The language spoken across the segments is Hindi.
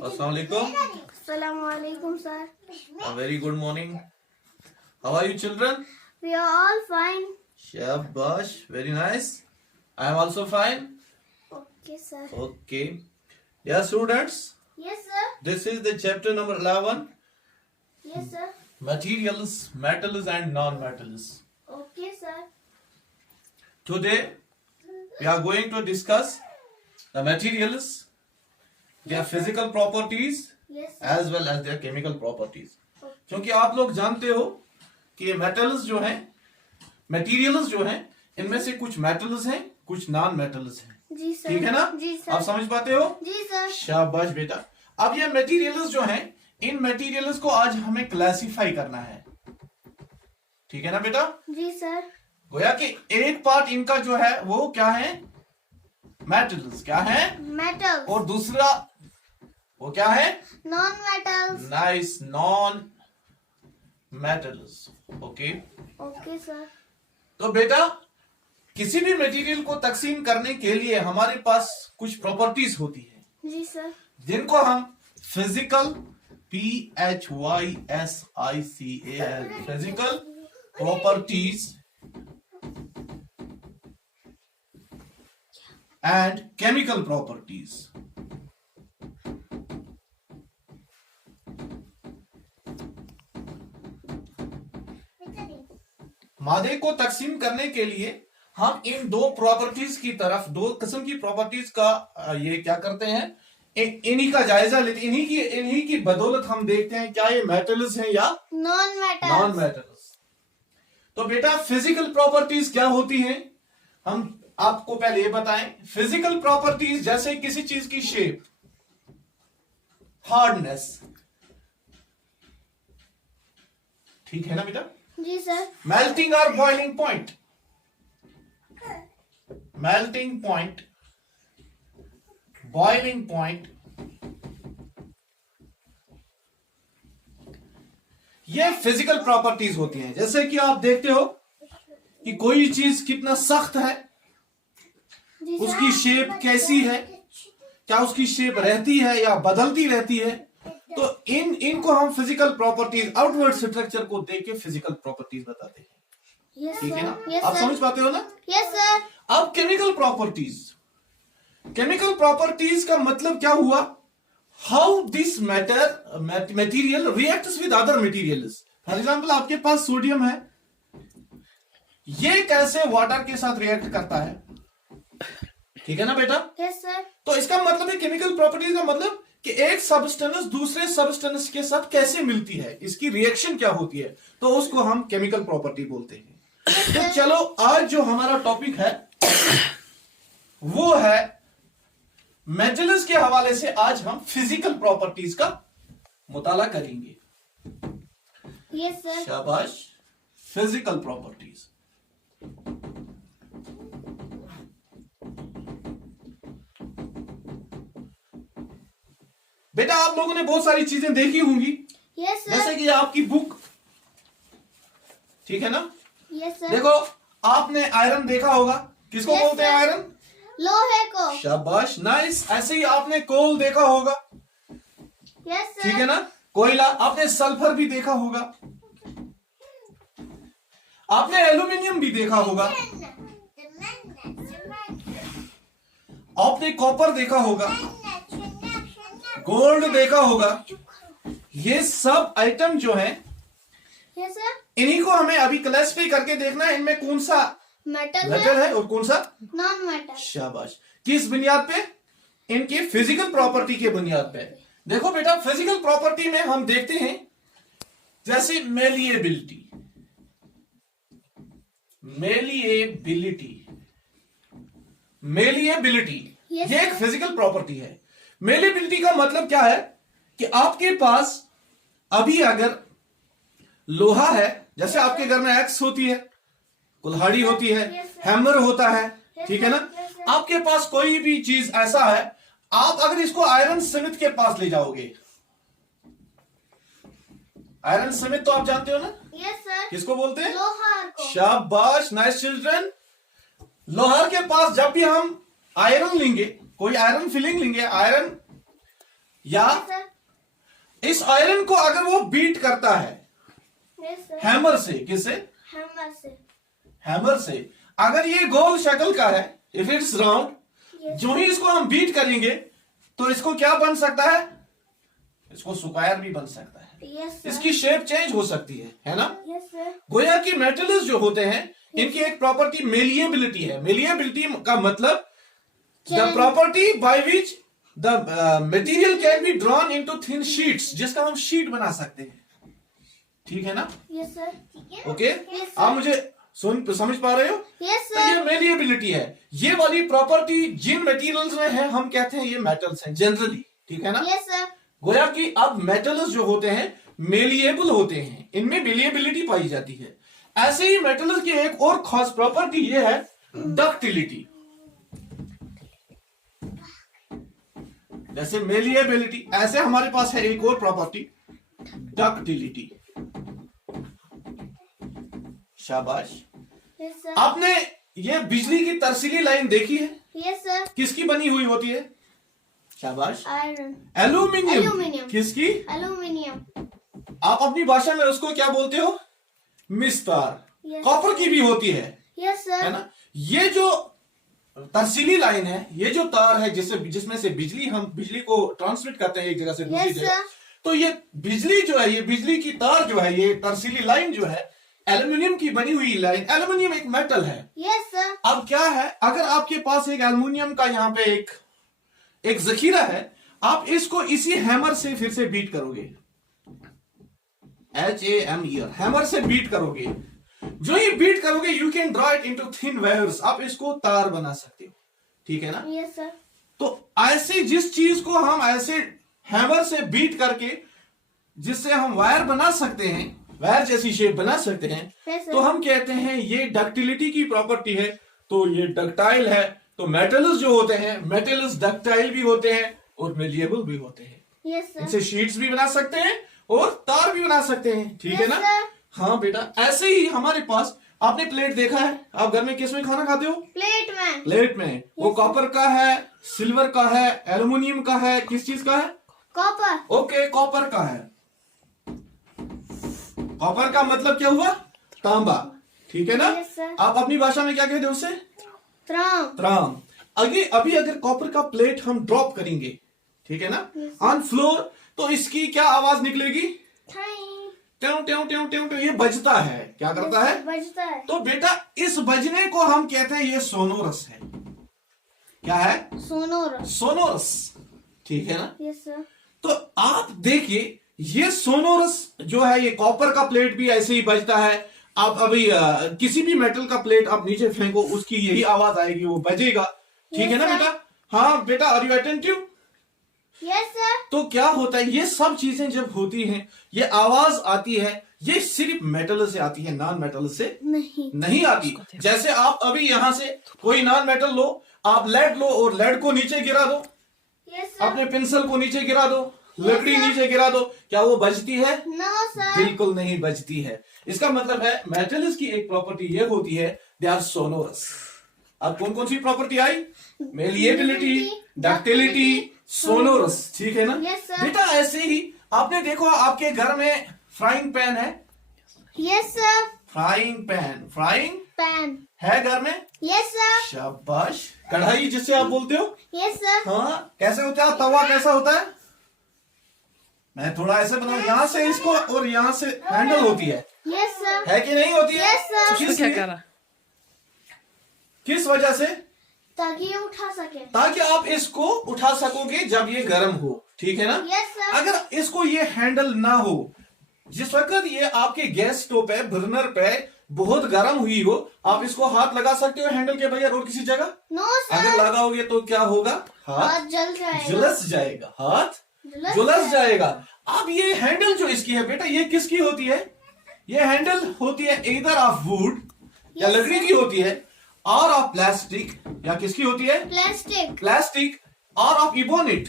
Assalamu alaikum. Assalamu alaikum, sir. A very good morning. How are you, children? We are all fine. Shabash, very nice. I am also fine. Okay, sir. Okay. Yeah, students, Yes, sir. this is the chapter number 11. Yes, sir. Materials, metals and non-metals. Okay, sir. Today, we are going to discuss the materials, their physical properties Yes, sir. as well as their chemical properties. क्योंकि आप लोग जानते हो कि मेटल्स जो हैं, मटेरियल्स जो हैं, इनमें से कुछ मेटल्स हैं, कुछ नॉन मेटल्स हैं. जी सर. ठीक है ना? जी सर. आप समझ पाते हो? जी सर. शाबाश बेटा. अब ये मटेरियल्स जो हैं, इन मटेरियल्स को आज हमें क्लासिफाई करना है. ठीक है ना बेटा? जी सर. गोया कि एक पार्ट इनका जो है वो क्या है? मेटल्स. क्या है? Metals. और दूसरा वो क्या है? Non-metals. Nice. Non metals. Okay. Okay, sir. तो बेटा किसी भी मटेरियल को तकसीम करने के लिए हमारे पास कुछ प्रॉपर्टीज होती है जी सर. जिनको हम physical PHYSICAL physical properties and chemical properties. मादे को तकसीम करने के लिए हम इन दो प्रॉपर्टीज की तरफ, दो किस्म की प्रॉपर्टीज का ये क्या करते हैं, इन्हीं का जायजा लेते, इन्हीं की बदौलत हम देखते हैं क्या ये मेटल्स हैं या Non-metals. Non metals. तो बेटा फिजिकल प्रॉपर्टीज क्या होती हैं, हम आपको पहले ये बताएं. फिजिकल प्रॉपर्टीज जैसे किसी चीज की शेप, हार्डनेस. ठीक है ना बेटा? जी सर. मेल्टिंग और boiling point. Melting point, boiling point, ये फिजिकल प्रॉपर्टीज होती हैं. जैसे कि आप देखते हो कि कोई चीज कितना सख्त है, जी सर. उसकी शेप कैसी है, क्या उसकी शेप रहती है या बदलती रहती है. तो इनको हम फिजिकल प्रॉपर्टीज, आउटवर्ड स्ट्रक्चर को देख के फिजिकल प्रॉपर्टीज बताते हैं. Yes, ठीक है ना? sir. Yes, आप sir. समझ पाते हो ना? Yes, sir. अब केमिकल प्रॉपर्टीज. केमिकल प्रॉपर्टीज का मतलब क्या हुआ? How this material reacts with other materials. For example आपके पास सोडियम है, ये कैसे वाटर के साथ रिएक्ट करता है. ठीक है ना बेटा? Yes, sir. तो इसका मतलब है केमिकल प्रॉपर्टीज का मतलब कि एक सब्सटेंस दूसरे सब्सटेंस के साथ कैसे मिलती है, इसकी रिएक्शन क्या होती है, तो उसको हम केमिकल प्रॉपर्टी बोलते हैं. तो चलो आज जो हमारा टॉपिक है वो है मेटल्स के हवाले से. आज हम फिजिकल प्रॉपर्टीज का मुताला करेंगे. Yes, sir. शाबाश. Physical properties. बेटा आप लोगों ने बहुत सारी चीजें देखी होंगी, Yes, sir. जैसे कि आपकी बुक. ठीक है ना? Yes, sir. देखो आपने आयरन देखा होगा. किसको Yes, बोलते हैं sir. आयरन? लोहे को. शाबाश. नाइस. ऐसे ही आपने कोल देखा होगा. Yes, sir. ठीक है ना? कोयला. आपने सल्फर भी देखा होगा. आपने एल्यूमिनियम भी देखा होगा. आपने कॉपर देखा होगा, गोल्ड देखा होगा. ये सब आइटम जो हैं, Yes, sir. इन्हीं को हमें अभी क्लासिफाई करके देखना है इनमें कौन सा Metal मेटल है और कौन सा Non-metal. शाबाश. किस बुनियाद पे? इनकी फिजिकल प्रॉपर्टी के बुनियाद पे. देखो बेटा फिजिकल प्रॉपर्टी में हम देखते हैं जैसे मेलिएबिलिटी. मेलिएबिलिटी मेलिएबिलिटी Yes, ये एक फिजिकल प्रॉपर्टी है. मेलिएबिलिटी का मतलब क्या है कि आपके पास अभी अगर लोहा है, जैसे आपके घर में एक्स होती है, कुल्हाड़ी होती है, Yes, sir. हैमर होता है. ठीक है ना? Yes, sir. आपके पास कोई भी चीज ऐसा है, आप अगर इसको आयरन स्मिथ के पास ले जाओगे, आयरन स्मिथ तो आप जानते हो ना, Yes, sir. किसको बोलते हैं? लोहार को. शाबाश. Nice children. लोहार के पास जब भी हम आयरन लेंगे, कोई आयरन फिलिंग लेंगे, आयरन या Yes, sir. इस आयरन को अगर वो बीट करता है Yes, sir. हैमर से, किससे? Hammer से. हैमर से। अगर ये गोल शक्ल का है, इफ इट्स राउंड, Yes. जो ही इसको हम बीट करेंगे तो इसको क्या बन सकता है? इसको स्क्वायर भी बन सकता है। Yes, sir. इसकी शेप चेंज हो सकती है ना? Yes, sir. गोया की मेटल्स जो होते हैं इनकी एक प्रॉपर्टी मेलिएबिलिटी है। मेलिएबिलिटी का मतलब the Change. Property by which the material can be drawn into thin sheets, जिसका हम शीट बना सकते हैं। ठीक है ना? Yes, sir. ठीक है? Okay, Yes, sir. आप मुझे समझ पा रहे हो? Yes, तो ये sir. मेलिएबिलिटी है। ये वाली प्रॉपर्टी जिन मटेरियल्स में है हम कहते हैं ये मेटल्स हैं जनरली। ठीक है ना? Yes, sir. गोया कि अब मेटल्स जो होते हैं मेलिएबल होते हैं, इनमें मेलिएबिलिटी पाई जाती है। ऐसे ही मेटल्स की एक और खास प्रॉपर्टी ये है डक्टिलिटी। जैसे मेलिएबिलिटी, ऐसे हमारे पास है एक और प्रॉपर्टी डक्टिलिटी। शाबाश। Yes, sir. आपने ये बिजली की तरसीली लाइन देखी है? Yes, sir. किसकी बनी हुई होती है? शाबाश। Iron. एल्यूमिनियम। एल्यूमिनियम। किसकी? Aluminium. आप अपनी भाषा में उसको क्या बोलते हो? मिस्तार। Yes. कॉपर की भी होती है Yes, sir. ना? ये जो तरसीली लाइन है, ये जो तार है जिसमें से हम बिजली को ट्रांसमिट करते हैं एक जगह से दूसरी Yes, जगह, sir. तो ये बिजली जो है, ये बिजली की तार जो है, ये तरसीली लाइन जो है एल्यूमिनियम की बनी हुई लाइन। एल्यूमिनियम एक मेटल है। Yes, sir. अब क्या है, अगर आपके पास एक एल्यूमिनियम का यहाँ पे एक जखीरा है, आप इसको इसी हैमर से फिर से बीट करोगे, HAMER, हैमर से बीट करोगे। जो ही बीट करोगे you can draw it into thin wires, आप इसको तार बना सकते हो। ठीक है ना? Yes, sir. तो ऐसे जिस चीज को हम ऐसे हैमर से बीट करके जिससे हम वायर बना सकते हैं, वायर जैसी शेप बना सकते हैं, Yes, sir. तो हम कहते हैं ये डक्टिलिटी की प्रॉपर्टी है, तो ये डक्टाइल है। तो मेटल्स जो होते हैं, मेटल्स डक्टाइल भी होते हैं और मेलिएबल भी होते हैं। Yes, sir. इनसे शीट्स भी बना सकते हैं और तार भी बना सकते हैं। ठीक है Yes, ना? sir. हाँ बेटा, ऐसे ही हमारे पास, आपने प्लेट देखा है? आप घर में किस में खाना खाते हो? Plate में. प्लेट में। वो कॉपर का है, सिल्वर का है, एल्यूमिनियम का है, किस चीज का है? Copper. ओके, कॉपर का है। कॉपर का मतलब क्या हुआ? तांबा। ठीक है ना? Yes, sir. आप अपनी भाषा में क्या कहते हो उसे? Tram. त्राम। अभी अगर कॉपर का प्लेट हम ड्रॉप करेंगे, ठीक है ना, Yes, ऑन फ्लोर, तो इसकी क्या आवाज निकलेगी? Time. ट्यों ट्यों ट्यों ट्यों ट्यों, ये बजता है। क्या करता है? बजता है. तो बेटा इस बजने को हम कहते हैं ये सोनोरस है। क्या है? Sonorous. सोनोरस। ठीक है ना? Yes, sir. तो आप देखिए, ये सोनोरस जो है, ये कॉपर का प्लेट भी ऐसे ही बजता है। आप अभी किसी भी मेटल का प्लेट आप नीचे फेंको, उसकी यही आवाज आएगी, वो बजेगा। ठीक है ना Yes, sir. बेटा? हाँ बेटा, are you attentive? Yes, sir. तो क्या होता है, ये सब चीजें जब होती हैं, ये आवाज आती है, ये सिर्फ मेटल से आती है, नॉन मेटल से नहीं. नहीं आती। जैसे आप अभी यहां से कोई नॉन मेटल लो, आप लेड लो और लेड को नीचे गिरा दो, Yes, sir. अपने पेंसिल को नीचे गिरा दो, लकड़ी sir. नीचे गिरा दो, क्या वो बजती है? No, sir. बिल्कुल नहीं बजती है। इसका मतलब है मेटल्स की एक प्रॉपर्टी ये होती है, दे आर सोनोरस। अब कौन कौन सी प्रॉपर्टी आई? Malleability, ductility, sonorous. ठीक है ना? Yes, sir. बेटा ऐसे ही आपने देखो, आपके घर में फ्राइंग पैन है? Yes, sir. Frying Pan. है घर में? Yes, sir. शाबाश। कढ़ाई जिससे आप बोलते हो? Yes, sir. हाँ, कैसे होता है? तवा कैसा होता है? मैं थोड़ा ऐसे बनाऊं, यहां से इसको और यहां से हैंडल होती है Yes, sir. है कि नहीं होती है? Yes, sir. किस क्या लिए? करा? किस वजह से? ताकि ये उठा सके. ताकि आप इसको उठा सकोगे जब ये गर्म हो। ठीक है ना? Yes, sir. अगर इसको ये हैंडल ना हो, जिस वक्त ये आपके गैस स्टोव पे, बर्नर पे बहुत गर्म हुई हो, आप इसको हाथ लगा सकते हो हैंडल के बगैर और किसी जगह? No, sir. अगर लगाओगे तो क्या होगा? हाथ हाथ जल जाएगा. झुलस जाएगा, हाथ झुलस झुलस जाएगा। अब ये हैंडल जो इसकी है बेटा, ये किसकी होती है? ये हैंडल होती है इधर ऑफ वुड, या Yes, लकड़ी sir. की होती है, और ऑफ प्लास्टिक, या किसकी होती है? Plastic. प्लास्टिक, और ऑफ इबोनिट।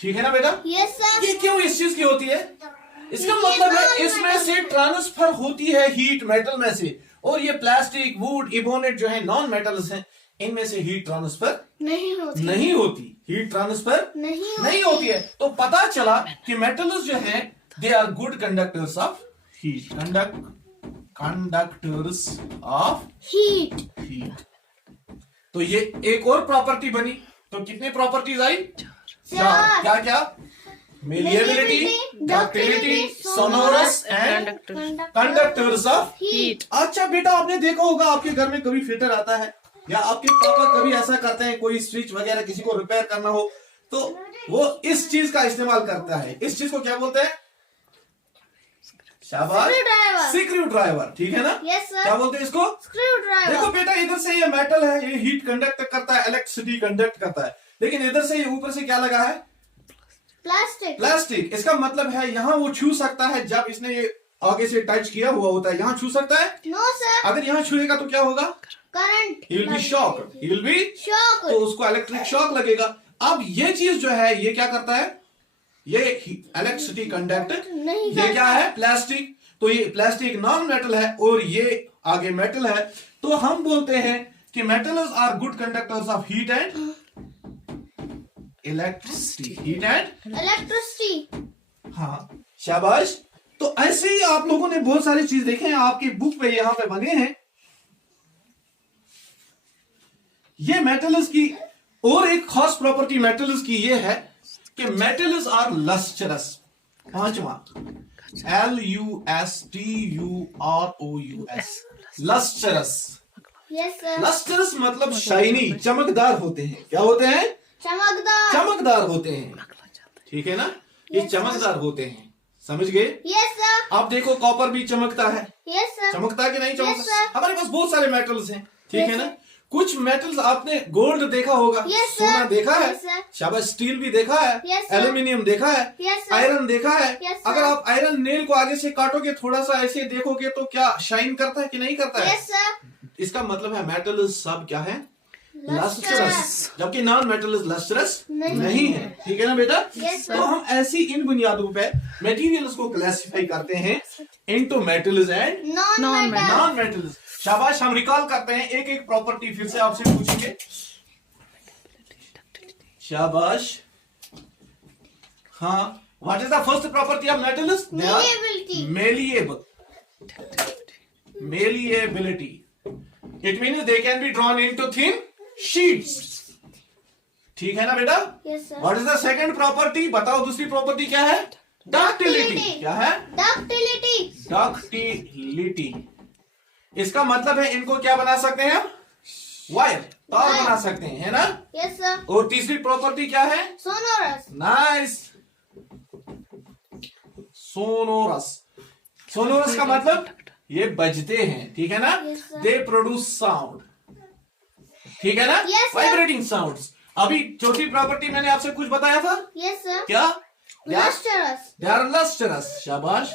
ठीक है ना बेटा? Yes, sir. ये क्यों इस चीज की होती है? इसका ये मतलब है non-metal इसमें से ट्रांसफर होती है हीट मेटल में से, और ये प्लास्टिक, वुड, इबोनेट जो है नॉन मेटल्स हैं, इनमें से हीट ट्रांसफर नहीं होती हीट ट्रांसफर नहीं होती है। तो पता चला कि मेटल्स जो है they are good conductors of heat, conductors of heat. तो ये एक और प्रॉपर्टी बनी। तो कितने प्रॉपर्टीज आई? चार। क्या क्या? Malleability, ductility, sonorous and conductors of heat. अच्छा बेटा, आपने देखा होगा आपके घर में कभी फिल्टर आता है, या आपके पापा कभी ऐसा करते हैं, कोई स्विच वगैरह किसी को रिपेयर करना हो तो वो इस चीज का इस्तेमाल करता है। इस चीज को क्या बोलते हैं? शाबाश, स्क्रू ड्राइवर। ठीक है ना? Yes, sir. क्या बोलते हैं इसको? स्क्रू देखो बेटा, इधर से ये मेटल है, ये हीट कंडक्ट करता है, इलेक्ट्रिसिटी कंडक्ट करता है, लेकिन इधर से ये ऊपर से क्या लगा है? प्लास्टिक। इसका मतलब है यहाँ वो छू सकता है, जब इसने ये आगे से टच किया हुआ होता है, यहाँ छू सकता है? नो सर, अगर यहाँ छुएगा तो क्या होगा? Current, he will be shock, he will be shock. तो उसको इलेक्ट्रिक शॉक लगेगा। अब ये चीज जो है ये क्या करता है? ये इलेक्ट्रिसिटी कंडक्ट नहीं ये क्या है? प्लास्टिक। तो ये प्लास्टिक नॉन मेटल है और ये आगे मेटल है। तो हम बोलते हैं कि metals are good conductors of heat and electricity. Heat and electricity. हाँ, शाबाश। तो ऐसे ही आप लोगों ने बहुत सारी चीज देखे हैं, आपकी बुक पे यहां पे बने हैं। ये मेटल्स की और एक खास प्रॉपर्टी मेटल्स की ये है कि मेटल्स आर लस्टरस। पांचवा, LUSTUROUS, lustrous. Yes sir, lustrous मतलब शाइनी, चमकदार होते हैं। क्या होते हैं? चमकदार होते हैं। ठीक है ना? ये Yes, चमकदार होते हैं, समझ गए? यस सर, आप देखो कॉपर भी चमकता है, यस सर, चमकता है कि नहीं Yes, चमकता? sir. हमारे पास बहुत सारे मेटल्स हैं। ठीक Yes, है ना? sir. कुछ मेटल्स आपने गोल्ड देखा होगा, Yes, sir. सोना देखा है, Yes, sir. शाबाश, स्टील भी देखा है, Yes, sir. एल्यूमिनियम देखा है, Yes, sir. आयरन देखा है। Yes, sir. अगर आप आयरन नेल को आगे से काटोगे, थोड़ा सा ऐसे देखोगे तो क्या शाइन करता है कि नहीं करता है? यस सर, इसका मतलब है मेटल्स सब क्या है? Lustrous. लस्टरस, जबकि नॉन मेटल्स लस्टरस नहीं। नहीं है। ठीक है ना बेटा? Yes, sir. तो हम ऐसी इन बुनियादों पे मटेरियल्स को क्लासिफाई करते हैं into metals and non metal. Non metals. शाबाश, हम रिकॉल करते हैं एक एक प्रॉपर्टी, फिर से आपसे पूछेंगे। शाबाश। हाँ, what is the first property of metals? Malleability. Malleability. It means they can be drawn into thin sheets. ठीक है ना बेटा? Yes sir, what is the second property? बताओ दूसरी प्रॉपर्टी क्या है? डक्टिलिटी। Ductility. क्या है? डक्टिलिटी। डक्टिलिटी। इसका मतलब है इनको क्या बना सकते हैं हम? वायर, तार Wire. बना सकते हैं, है ना? यस सर, और तीसरी प्रॉपर्टी क्या है? सोनोरस। Nice, sonorous. सोनोरस का मतलब ये बजते हैं। ठीक है ना? Yes, sir. They produce sound. ठीक है ना? Yes, sir. Vibrating sounds. अभी चौथी प्रॉपर्टी मैंने आपसे कुछ बताया था, यस सर, क्या? लस्टरस। They are lustrous. शाबाश,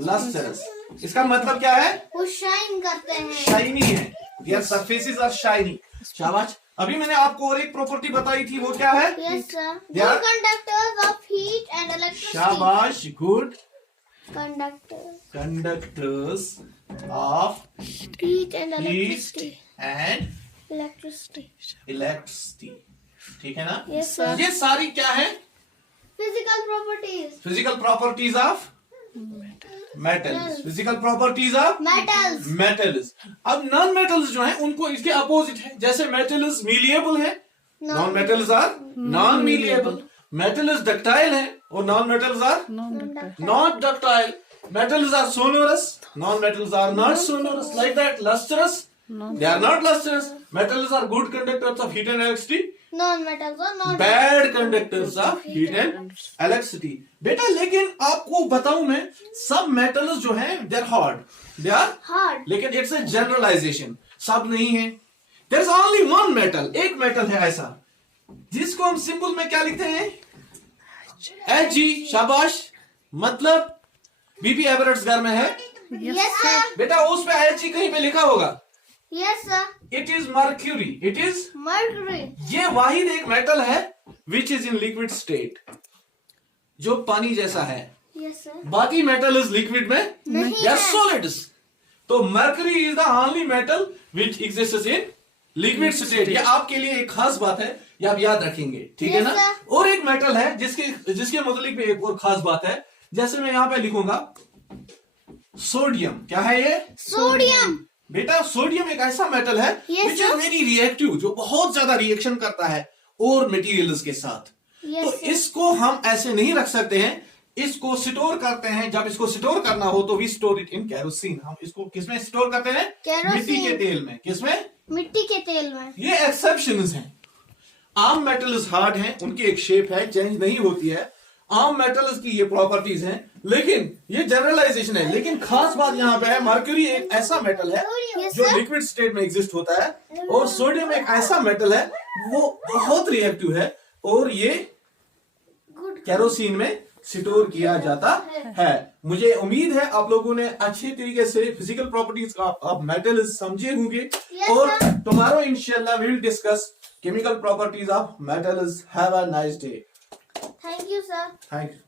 लस्टरस। इसका मतलब क्या है? वो शाइन करते हैं। शाइनी है, देयर सरफेसेस आर शाइनी। शाबाश। अभी मैंने आपको और एक प्रॉपर्टी बताई थी, वो क्या है? Yes sir, They are- good conductors of heat and electricity. शाबाश, good conductors, conductors of heat and heat electricity. And electricity. Electricity. ठीक है ना? यस सर, ये सारी क्या है? Physical properties. Physical properties of metals. Physical properties of metals. Metals. अब नॉन मेटल्स जो है उनको इसके अपोजिट है। जैसे मेटल्स मीलिएबल है, non metals are non malleable. Metals ductile है और non metals are not ductile. Metals are sonorous, non-metals are not sonorous. Like that, lustrous, they are not lustrous. Metals are good conductors of heat and electricity. Non metals और non Bad conductors of heat and electricity. बेटा, लेकिन आपको बताऊं मैं, सब metals जो हैं, they are hard, they are, hard. लेकिन it's a generalization. सब नहीं है। There is only one metal. एक metal है ऐसा, जिसको हम सिंबल में क्या लिखते हैं? Ag। शाबाश। मतलब बीपी एवरेट्स घर में है यस सर, बेटा, उस पे Ag कहीं पे लिखा होगा। Yes sir, it is mercury, it is, mercury. ये वाहिद एक मेटल है which is in liquid state, जो पानी जैसा है। यस सर, बाकी मेटल इज लिक्विड में नहीं या है। सॉलिड्स। तो mercury is the only metal which exists in liquid state. ये आपके लिए एक खास बात है, ये आप याद रखेंगे, ठीक है Yes, ना। sir. और एक मेटल है जिसके मतलब में एक और खास बात है, जैसे मैं यहां पे लिखूंगा सोडियम। क्या है ये? Sodium. बेटा सोडियम एक ऐसा मेटल है Yes, which is sir. Very reactive, जो बहुत ज्यादा रिएक्शन करता है और मटेरियल्स के साथ। Yes, तो sir. इसको हम ऐसे नहीं रख सकते हैं, इसको स्टोर करते हैं। जब इसको स्टोर करना हो तो we store it in kerosene. हम इसको किसमें स्टोर करते हैं? Kerosene. मिट्टी के तेल में। किसमें? मिट्टी के तेल में। ये एक्सेप्शंस हैं। आम मेटल्स हार्ड हैं, उनकी एक शेप है, चेंज नहीं होती है। आम मेटल्स की ये प्रॉपर्टीज हैं, लेकिन ये जनरलाइजेशन है। लेकिन खास बात यहां पे है, मर्क्यूरी एक ऐसा मेटल है Yes, जो sir. लिक्विड स्टेट में एग्जिस्ट होता है, और सोडियम एक ऐसा मेटल है वो बहुत रिएक्टिव है, और ये Good. केरोसिन में स्टोर किया जाता है। मुझे उम्मीद है आप लोगों ने अच्छे तरीके से फिजिकल प्रॉपर्टीज ऑफ मेटल समझे होंगे, Yes, और sir. टुमारो इंशाल्लाह we will discuss chemical properties of metals. Have a nice day. Thank you, sir. Thank you.